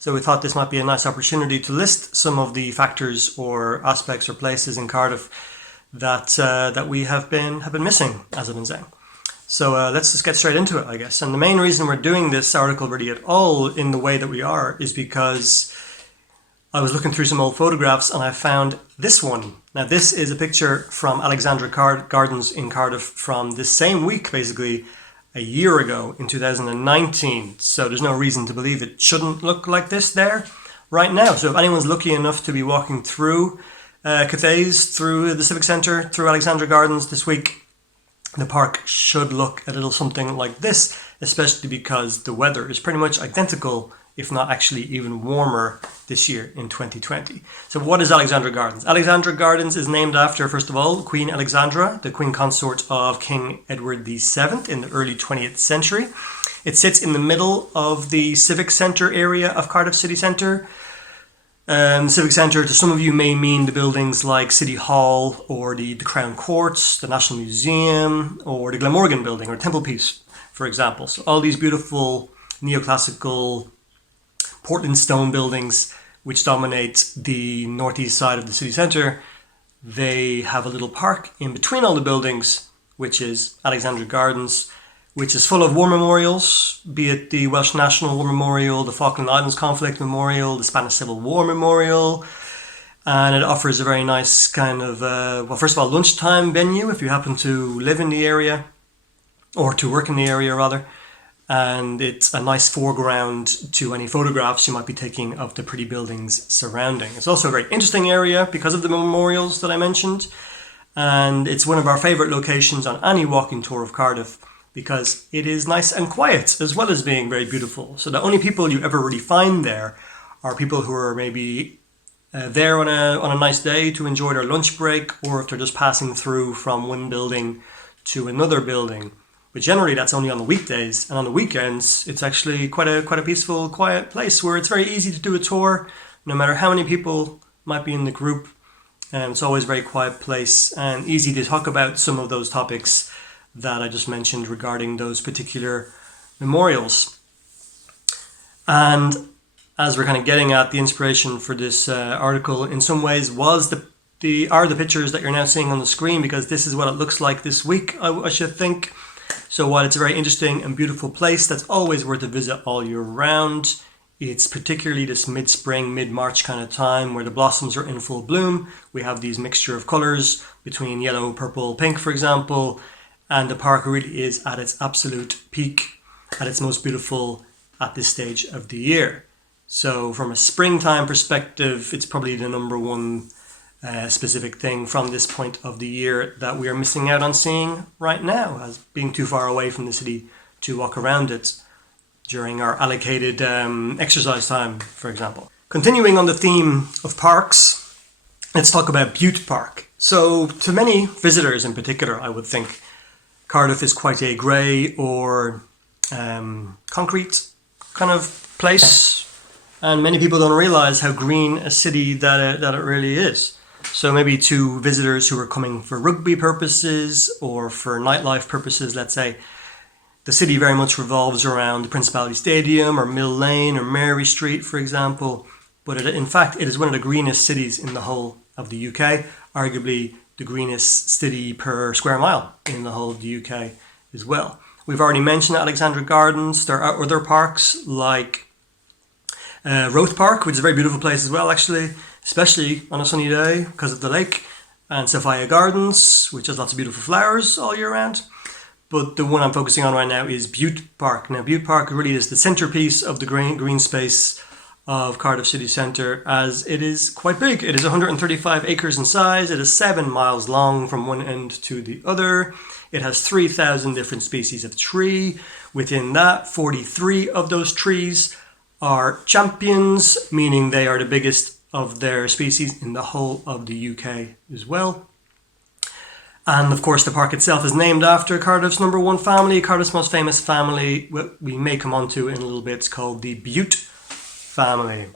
So we thought this might be a nice opportunity to list some of the factors or aspects or places in Cardiff that we have been missing, as I've been saying. So let's just get straight into it, I guess. And the main reason we're doing this article really at all in the way that we are is because I was looking through some old photographs and I found this one. Now this is a picture from Alexandra Gardens in Cardiff from this same week, basically a year ago in 2019. So there's no reason to believe it shouldn't look like this there right now. So if anyone's lucky enough to be walking through Cathays, through the Civic Centre, through Alexandra Gardens this week, the park should look a little something like this, especially because the weather is pretty much identical, if not actually even warmer this year in 2020. So what is Alexandra Gardens? Alexandra Gardens is named after, first of all, Queen Alexandra, the Queen Consort of King Edward VII in the early 20th century. It sits in the middle of the Civic Centre area of Cardiff City Centre. Civic Centre, to some of you, may mean the buildings like City Hall or the Crown Courts, the National Museum, or the Glamorgan Building or Temple Piece, for example. So all these beautiful neoclassical Portland stone buildings which dominate the northeast side of the city centre, they have a little park in between all the buildings, which is Alexandra Gardens, which is full of war memorials, be it the Welsh National War Memorial, the Falkland Islands Conflict Memorial, the Spanish Civil War Memorial, and it offers a very nice kind of, well, first of all, lunchtime venue if you happen to live in the area, or to work in the area rather, and it's a nice foreground to any photographs you might be taking of the pretty buildings surrounding. It's also a very interesting area because of the memorials that I mentioned, and it's one of our favourite locations on any walking tour of Cardiff, because it is nice and quiet as well as being very beautiful. So the only people you ever really find there are people who are maybe there on a nice day to enjoy their lunch break, or if they're just passing through from one building to another building. But generally that's only on the weekdays, and on the weekends it's actually quite a peaceful, quiet place where it's very easy to do a tour, no matter how many people might be in the group. It's always a very quiet place and easy to talk about some of those topics that I just mentioned regarding those particular memorials. And as we're kind of getting at, the inspiration for this article in some ways was the pictures that you're now seeing on the screen, because this is what it looks like this week, I should think. So while it's a very interesting and beautiful place that's always worth a visit all year round, it's particularly this mid-spring, mid-March kind of time where the blossoms are in full bloom. We have these mixture of colours between yellow, purple, pink, for example, and the park really is at its absolute peak, at its most beautiful at this stage of the year. So from a springtime perspective, it's probably the number one specific thing from this point of the year that we are missing out on seeing right now, as being too far away from the city to walk around it during our allocated exercise time, for example. Continuing on the theme of parks, let's talk about Bute Park. So to many visitors in particular, I would think, Cardiff is quite a grey or concrete kind of place, and many people don't realise how green a city that it really is. So maybe to visitors who are coming for rugby purposes or for nightlife purposes, let's say, the city very much revolves around the Principality Stadium or Mill Lane or Mary Street, for example. But in fact, it is one of the greenest cities in the whole of the UK, arguably the greenest city per square mile in the whole of the UK as well. We've already mentioned Alexandra Gardens. There are other parks like Roath Park, which is a very beautiful place as well, actually, especially on a sunny day because of the lake, and Sophia Gardens, which has lots of beautiful flowers all year round. But the one I'm focusing on right now is Bute Park. Now, Bute Park really is the centerpiece of the green space of Cardiff City Centre, as it is quite big. It is 135 acres in size. It is 7 miles long from one end to the other. It has 3,000 different species of tree. Within that, 43 of those trees are champions, meaning they are the biggest of their species in the whole of the UK as well. And of course, the park itself is named after Cardiff's number one family, Cardiff's most famous family, what we may come on to in a little bit. It's called the Bute family.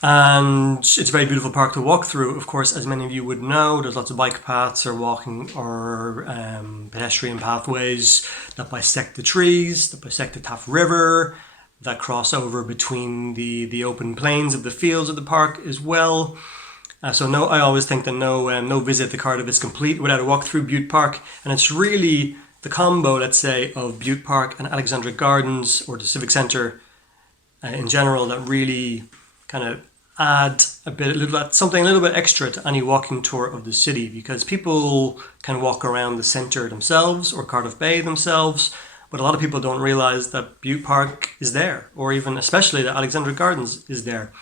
And it's a very beautiful park to walk through. Of course, as many of you would know, there's lots of bike paths or walking or pedestrian pathways that bisect the trees, that bisect the Taff River, that crossover between the open plains of the fields of the park as well. So no, I always think that no visit to Cardiff is complete without a walk through Bute Park, and it's really the combo, let's say, of Bute Park and Alexandra Gardens or the Civic Centre in general that really kind of add something a little bit extra to any walking tour of the city, because people can walk around the centre themselves or Cardiff Bay themselves, but a lot of people don't realise that Bute Park is there, or even especially that Alexandra Gardens is there.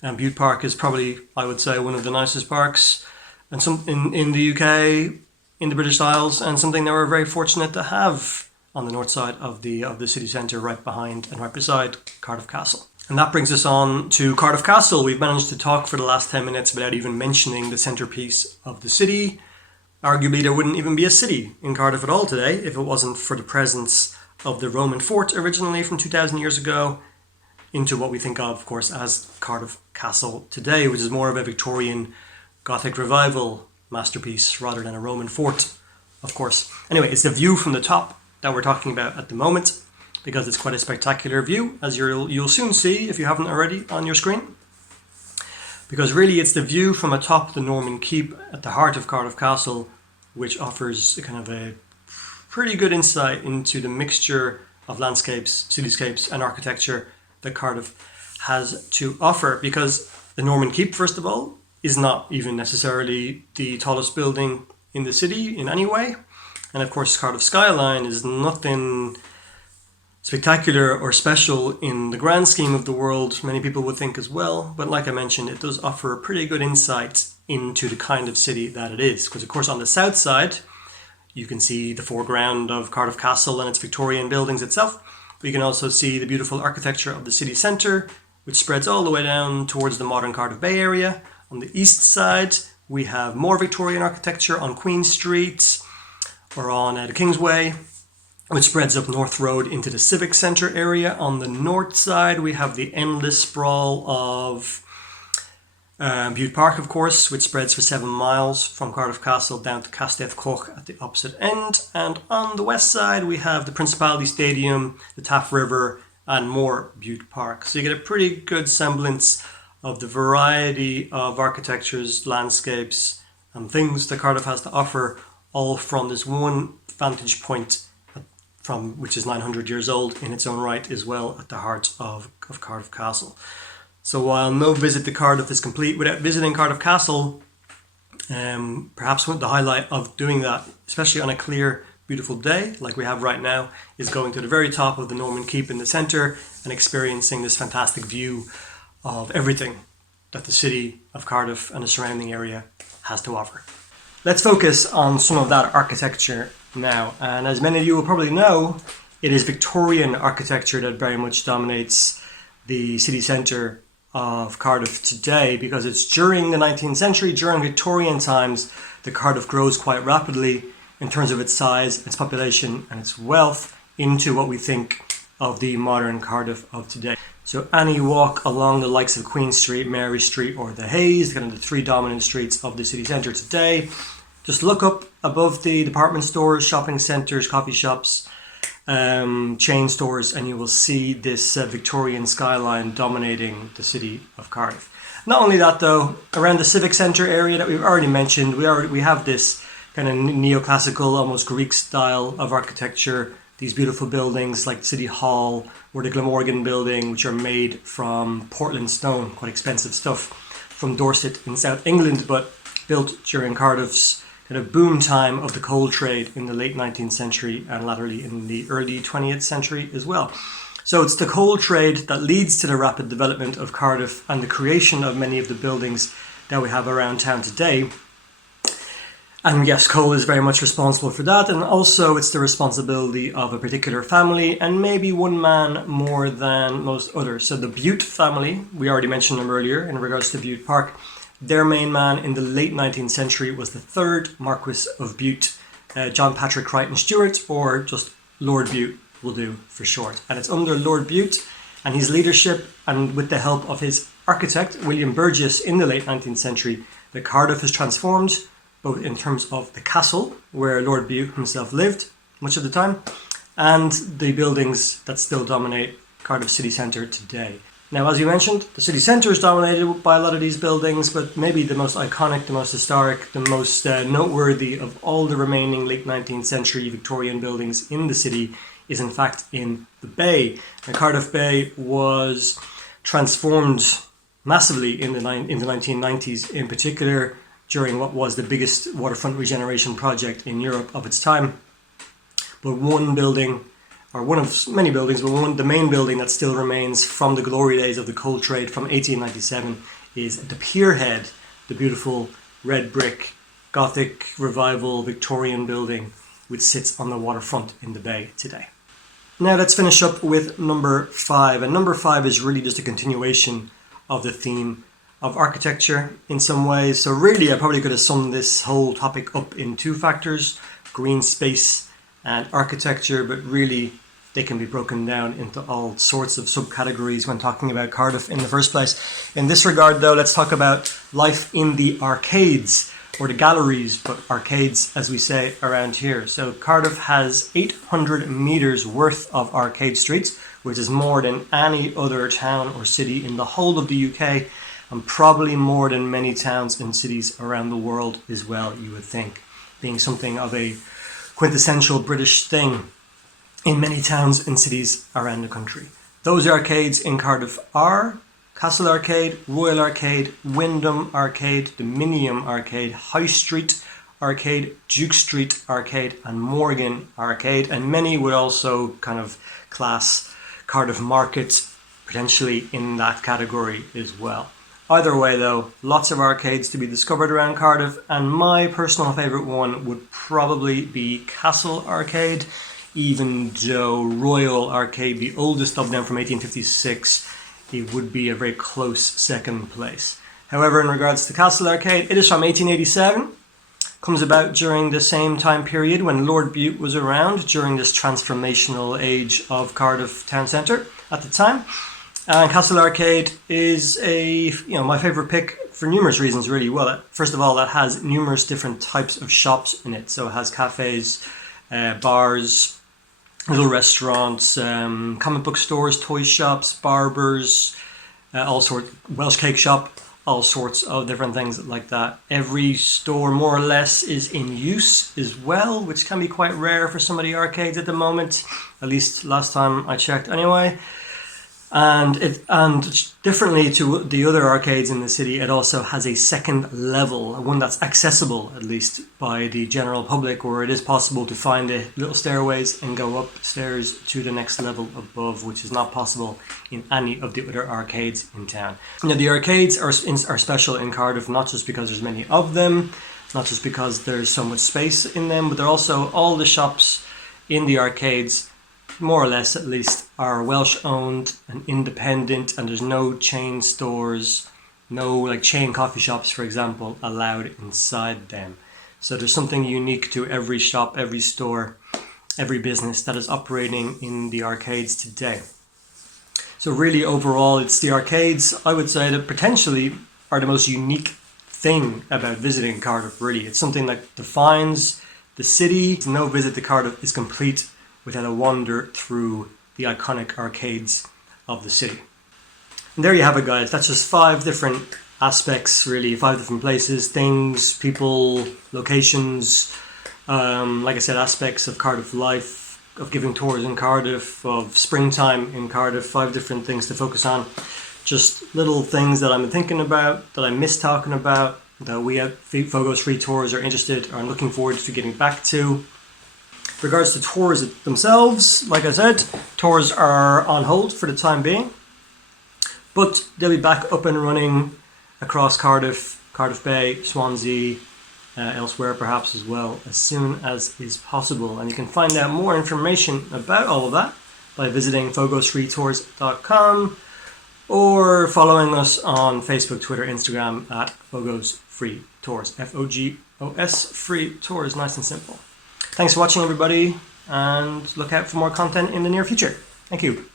And Bute Park is probably, I would say, one of the nicest parks and in the UK, in the British Isles, and something that we're very fortunate to have on the north side of the city centre, right behind and right beside Cardiff Castle. And that brings us on to Cardiff Castle. We've managed to talk for the last 10 minutes without even mentioning the centrepiece of the city. Arguably, there wouldn't even be a city in Cardiff at all today if it wasn't for the presence of the Roman fort originally from 2,000 years ago into what we think of course, as Cardiff Castle today, which is more of a Victorian Gothic revival masterpiece rather than a Roman fort, of course. Anyway, it's the view from the top that we're talking about at the moment, because it's quite a spectacular view, as you'll soon see if you haven't already on your screen. Because really it's the view from atop the Norman Keep at the heart of Cardiff Castle which offers a kind of a pretty good insight into the mixture of landscapes, cityscapes and architecture that Cardiff has to offer. Because the Norman Keep, first of all, is not even necessarily the tallest building in the city in any way. And of course Cardiff skyline is nothing spectacular or special in the grand scheme of the world, many people would think as well. But like I mentioned, it does offer a pretty good insight into the kind of city that it is. Because of course on the south side, you can see the foreground of Cardiff Castle and its Victorian buildings itself. But you can also see the beautiful architecture of the city centre, which spreads all the way down towards the modern Cardiff Bay area. On the east side, we have more Victorian architecture on Queen Street or on the Kingsway, which spreads up North Road into the Civic Centre area. On the north side, we have the endless sprawl of Bute Park, of course, which spreads for 7 miles from Cardiff Castle down to Castell Coch at the opposite end. And on the west side, we have the Principality Stadium, the Taff River, and more Bute Park. So you get a pretty good semblance of the variety of architectures, landscapes, and things that Cardiff has to offer, all from this one vantage point, which is 900 years old in its own right as well, at the heart of Cardiff Castle. So while no visit to Cardiff is complete without visiting Cardiff Castle, perhaps the highlight of doing that, especially on a clear, beautiful day like we have right now, is going to the very top of the Norman Keep in the centre and experiencing this fantastic view of everything that the city of Cardiff and the surrounding area has to offer. Let's focus on some of that architecture now, and as many of you will probably know, it is Victorian architecture that very much dominates the city centre of Cardiff today, because it's during the 19th century, during Victorian times, that Cardiff grows quite rapidly in terms of its size, its population and its wealth into what we think of the modern Cardiff of today. So any walk along the likes of Queen Street, Mary Street or the Hayes, kind of the three dominant streets of the city centre today, just look up above the department stores, shopping centres, coffee shops, chain stores, and you will see this Victorian skyline dominating the city of Cardiff. Not only that though, around the Civic Centre area that we've already mentioned, we have this kind of neoclassical, almost Greek style of architecture, these beautiful buildings like City Hall or the Glamorgan building, which are made from Portland stone, quite expensive stuff, from Dorset in South England, but built during Cardiff's kind of boom time of the coal trade in the late 19th century and latterly in the early 20th century as well. So it's the coal trade that leads to the rapid development of Cardiff and the creation of many of the buildings that we have around town today. And yes, coal is very much responsible for that, and also it's the responsibility of a particular family, and maybe one man more than most others. So the Bute family, we already mentioned them earlier in regards to Bute Park. Their main man in the late 19th century was the 3rd Marquis of Bute, John Patrick Crichton Stewart, or just Lord Bute will do for short. And it's under Lord Bute and his leadership, and with the help of his architect, William Burgess, in the late 19th century, that Cardiff is transformed, both in terms of the castle, where Lord Bute himself lived much of the time, and the buildings that still dominate Cardiff city centre today. Now, as you mentioned, the city centre is dominated by a lot of these buildings, but maybe the most iconic, the most historic, the most noteworthy of all the remaining late 19th century Victorian buildings in the city is in fact in the bay. Now, Cardiff Bay was transformed massively in the 1990s, in particular during what was the biggest waterfront regeneration project in Europe of its time. But one building, or one of many buildings, but the main building that still remains from the glory days of the coal trade from 1897 is the Pierhead, the beautiful red brick Gothic Revival Victorian building which sits on the waterfront in the bay today. Now let's finish up with number 5, and number 5 is really just a continuation of the theme of architecture in some ways. So really I probably could have summed this whole topic up in 2 factors, green space and architecture, but really they can be broken down into all sorts of subcategories when talking about Cardiff in the first place. In this regard though, let's talk about life in the arcades, or the galleries, but arcades as we say around here. So Cardiff has 800 metres worth of arcade streets, which is more than any other town or city in the whole of the UK, and probably more than many towns and cities around the world as well, you would think, being something of a quintessential British thing in many towns and cities around the country. Those arcades in Cardiff are Castle Arcade, Royal Arcade, Wyndham Arcade, Dominion Arcade, High Street Arcade, Duke Street Arcade and Morgan Arcade, and many would also kind of class Cardiff Market potentially in that category as well. Either way though, lots of arcades to be discovered around Cardiff, and my personal favourite one would probably be Castle Arcade, even though Royal Arcade, the oldest of them from 1856, it would be a very close second place. However, in regards to Castle Arcade, it is from 1887, comes about during the same time period when Lord Bute was around during this transformational age of Cardiff town centre at the time. And Castle Arcade is my favourite pick for numerous reasons really. Well, first of all, that has numerous different types of shops in it. So it has cafes, bars, little restaurants, comic book stores, toy shops, barbers, Welsh cake shop, all sorts of different things like that. Every store more or less is in use as well, which can be quite rare for some of the arcades at the moment, at least last time I checked anyway. And differently to the other arcades in the city, it also has a second level, one that's accessible at least by the general public, where it is possible to find the little stairways and go upstairs to the next level above, which is not possible in any of the other arcades in town. Now the arcades are special in Cardiff, not just because there's many of them, not just because there's so much space in them, but they're also all the shops in the arcades, more or less at least, are Welsh owned and independent, and there's no chain stores, no like chain coffee shops for example allowed inside them. So there's something unique to every shop, every store, every business that is operating in the arcades today. So really overall it's the arcades, I would say, that potentially are the most unique thing about visiting Cardiff really. It's something that defines the city. No visit to Cardiff is complete without a wander through the iconic arcades of the city. And there you have it guys, that's just 5 different aspects really, 5 different places, things, people, locations, like I said, aspects of Cardiff life, of giving tours in Cardiff, of springtime in Cardiff, 5 different things to focus on. Just little things that I'm thinking about, that I miss talking about, that we at Fogo's Free Tours are interested or are looking forward to getting back to. Regards to tours themselves, like I said, tours are on hold for the time being, but they'll be back up and running across Cardiff, Cardiff Bay, Swansea, elsewhere perhaps as well, as soon as is possible. And you can find out more information about all of that by visiting fogosfreetours.com or following us on Facebook, Twitter, Instagram at Fogo's Free Tours, Fogos Free Tours, nice and simple. Thanks for watching everybody, and look out for more content in the near future. Thank you.